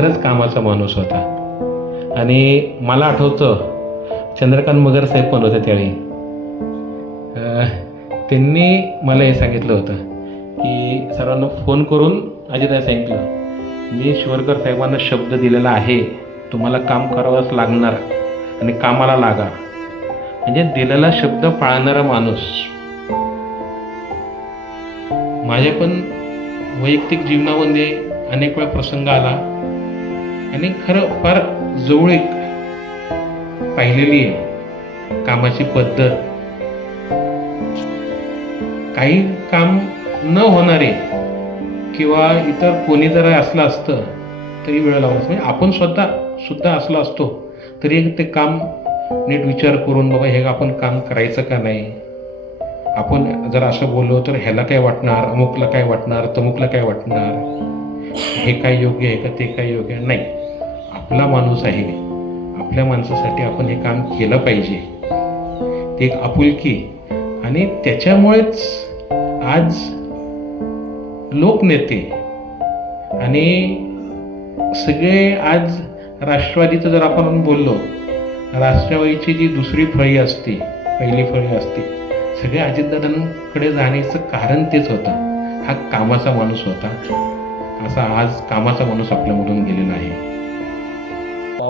खरंच कामाचा माणूस होता. आणि मला आठवतं चंद्रकांत मगर साहेब पण होते त्यावेळी. त्यांनी मला हे सांगितलं होतं की सर्वांना फोन करून अजिताय सांगितलं मी शिवरकर साहेबांना शब्द दिलेला आहे. तुम्हाला काम करावंच लागणार आणि कामाला लागा. म्हणजे दिलेला शब्द पाळणारा माणूस. माझ्या पण वैयक्तिक जीवनामध्ये अनेक वेळा प्रसंग आला. आणि खरं फार जवळीक पाहिलेली आहे. कामाची पद्धत. काही काम न होणारे किंवा इतर कोणी जरा असलं असतं तरी वेळ लावून म्हणजे आपण स्वतः सुद्धा असला असतो तरी ते काम नीट विचार करून बाबा हे आपण काम करायचं का नाही? आपण जर असं बोललो तर ह्याला काय वाटणार? अमुकला काय वाटणार? तमुकला काय वाटणार? हे काय योग्य आहे का ते काय योग्य नाही. आपला माणूस आहे. आपल्या माणसासाठी आपण हे काम केलं पाहिजे. ते एक आपुलकी. आणि त्याच्यामुळेच आज लोकनेते आणि सगळे आज राष्ट्रवादीचं जर आपण बोललो राष्ट्रवादीची जी दुसरी फळी असते पहिली फळी असते सगळे अजितदादांकडे जाण्याचं कारण तेच होतं. हा कामाचा माणूस होता. असा आज कामाचा माणूस आपल्यामधून गेलेला आहे.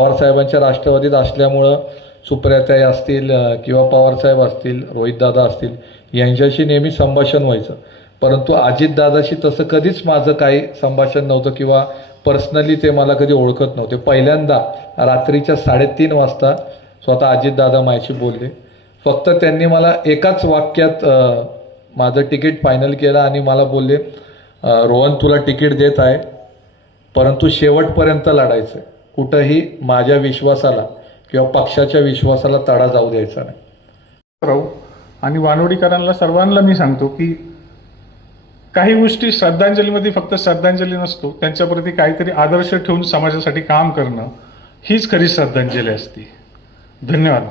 पवारसाहेबांच्या राष्ट्रवादीत असल्यामुळं सुप्रियाताई असतील किंवा पवारसाहेब असतील रोहितदादा असतील यांच्याशी नेहमी संभाषण व्हायचं. परंतु अजितदादाशी तसं कधीच माझं काही संभाषण नव्हतं किंवा पर्सनली ते मला कधी ओळखत नव्हते. पहिल्यांदा रात्रीच्या साडेतीन वाजता स्वतः अजितदादा माझ्याशी बोलले. फक्त त्यांनी मला एकाच वाक्यात माझं तिकीट फायनल केलं आणि मला बोलले रोहन तुला तिकीट देत आहे परंतु शेवटपर्यंत लढायचं आहे कुठंही माझ्या विश्वासाला किंवा पक्षाच्या विश्वासाला तडा जाऊ द्यायचा नाही. राहू. आणि वानवडीकरांना सर्वांना मी सांगतो की काही गोष्टी श्रद्धांजलीमध्ये फक्त श्रद्धांजली नसतो त्यांच्याप्रती काहीतरी आदर्श ठेवून समाजासाठी काम करणं हीच खरी श्रद्धांजली असते. धन्यवाद.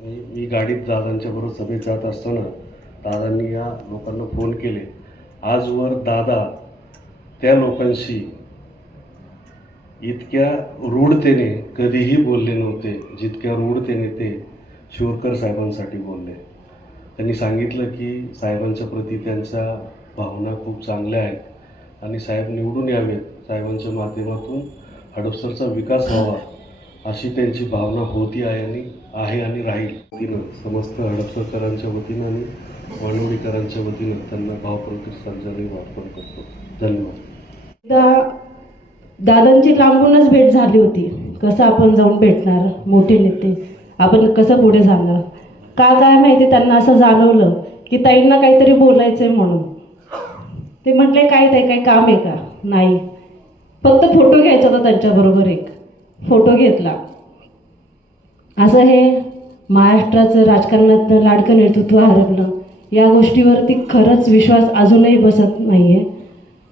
मी मी गाडीत दादांच्या बरोबर सभेत जात असताना दादांनी या लोकांना फोन केले. आजवर दादा त्या लोकांशी इतक्या रूढतेने कधीही बोलले नव्हते जितक्या रूढतेने ते शिवरकर साहेबांसाठी बोलले. त्यांनी सांगितलं की साहेबांच्या प्रती त्यांच्या भावना खूप चांगल्या आहेत आणि साहेब निवडून यावेत. साहेबांच्या माध्यमातून हडपसरचा विकास व्हावा अशी त्यांची भावना होती आहे आणि आहे आणि राहील. वतीनं समस्त हडपसरकरांच्या वतीनं आणि वानवडीकरांच्या वतीनं त्यांना भावप्रतिष्ठांचाही वापर करतो. धन्यवाद. एकदा दादांची लांबूनच भेट झाली होती. कसं आपण जाऊन भेटणार? मोठे नेते. आपण कसं पुढे जाणार? का काय माहिती त्यांना असं जाणवलं की ताईंना काहीतरी बोलायचं आहे म्हणून. ते म्हटले काय ताई काही काम आहे का? नाही. फक्त फोटो घ्यायचा होता त्यांच्याबरोबर एक. फोटो घेतला. असं हे महाराष्ट्राचं राजकारणातलं लाडकं नेतृत्व हरपलं. या गोष्टीवरती खरंच विश्वास अजूनही बसत नाही आहे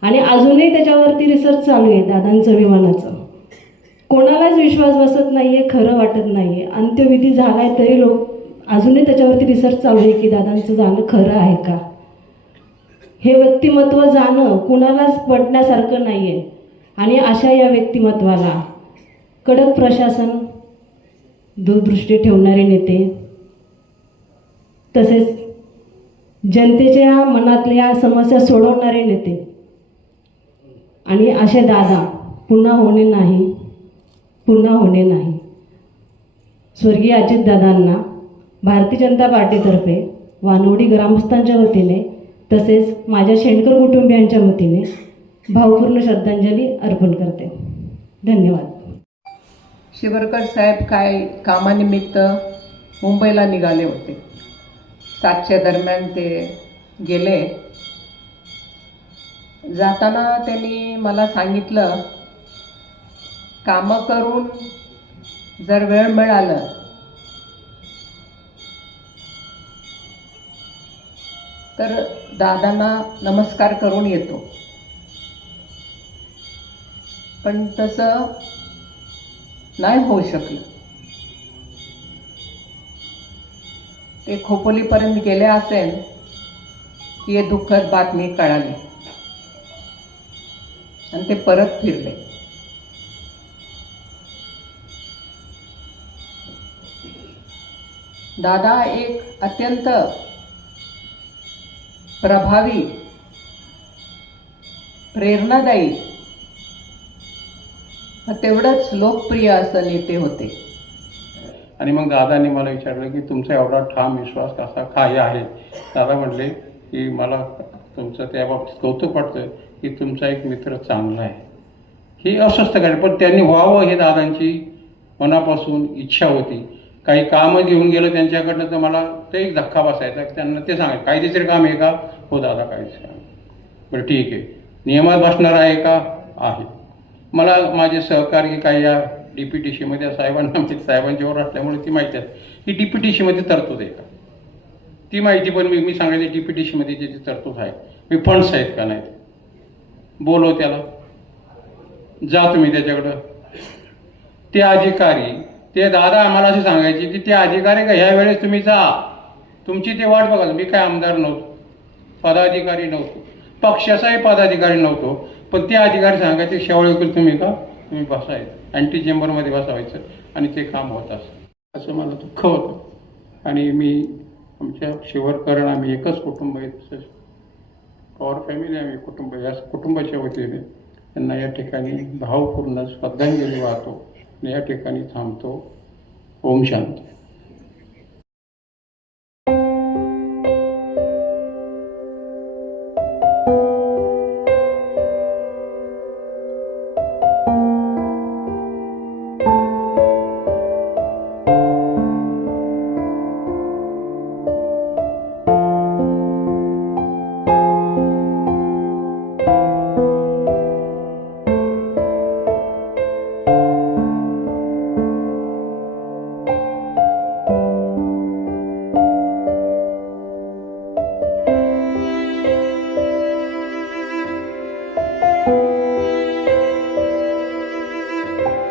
आणि अजूनही त्याच्यावरती रिसर्च चालू आहे दादांचं विमानाचं. कोणालाच विश्वास बसत नाही आहे खरं वाटत नाही आहे अंत्यविधी झाला आहे तरी लोक अजूनही त्याच्यावरती रिसर्च चालू आहे की दादांचं जाणं खरं आहे का? हे व्यक्तिमत्व जाणं कुणालाच पटण्यासारखं नाही आहे आणि अशा या व्यक्तिमत्वाला कडक प्रशासन दूरदृष्टी ठेवणारे नेते तसेच जनतेच्या मनातल्या समस्या सोडवणारे नेते आणि असे दादा पुन्हा होणे नाही पुन्हा होणे नाही. स्वर्गीय अजितदादांना भारतीय जनता पार्टीतर्फे वानवडी ग्रामस्थांच्या वतीने तसेच माझ्या शेणकर कुटुंबियांच्या वतीने भावपूर्ण श्रद्धांजली अर्पण करते. धन्यवाद. शिवरकर साहेब काय कामानिमित्त मुंबईला निघाले होते. सातच्या दरम्यान ते गेले. जाताना त्यांनी मला सांगितलं कामं करून जर वेळ मिळालं तर दादांना नमस्कार करून येतो. पण तसं नाही होऊ शकलं. ते खोपोलीपर्यंत गेले असेल की हे दुःखद बातमी कळाली. आणि ते परत फिरले. दादा एक अत्यंत प्रभावी प्रेरणादायी तेवढंच लोकप्रिय असं नेते होते. आणि मग दादाने मला विचारलं की तुमचा एवढा ठाम विश्वास कसा काय आहे? दादा म्हटले की मला तुमचं त्या बाबतीत कौतुक वाटतं की तुमचा एक मित्र चांगला आहे. ही अस्वस्थ गाडी पण त्यांनी व्हावं हे दादांची मनापासून इच्छा होती. काही कामं घेऊन गेलं त्यांच्याकडनं तर मला ते एक धक्का बसायचा त्यांना ते सांगायचं कायदेशीर काम आहे का? हो दादा कायदेशीर काम बरं ठीक आहे. नियमात बसणार आहे का? आहे. मला माझे सहकारी काही या डी पी टी सीमध्ये साहेबांना मी साहेबांच्यावर असल्यामुळे ती माहिती आहे. की डी पी टी सीमध्ये तरतूद आहे का? ती माहिती पण मी मी सांगायची डी पी टी सीमध्ये ज्याची तरतूद आहे. मी फंड्स आहेत का नाहीत? बोलव त्याला. जा तुम्ही त्याच्याकडं. ते अधिकारी ते दादा आम्हाला असे सांगायचे की ते अधिकारी का ह्या वेळेस तुम्ही जा. तुमची ते वाट बघा मी काय आमदार नव्हतो. पदाधिकारी नव्हतो. पक्षाचाही पदाधिकारी नव्हतो. पण ते अधिकारी सांगायचे शेवळेकर तुम्ही का? तुम्ही बसायचं. अँटी चेंबरमध्ये बसावायचं आणि ते काम होत असं असं मला दुःख होतं. आणि मी आमच्या शिवरकरण आम्ही एकच कुटुंब आहे. पॉवर फॅमिली आम्ही कुटुंब या कुटुंबाच्या वतीने त्यांना या ठिकाणी भावपूर्ण श्रद्धांजली वाहतो या ठिकाणी थांबतो. ओम शांती.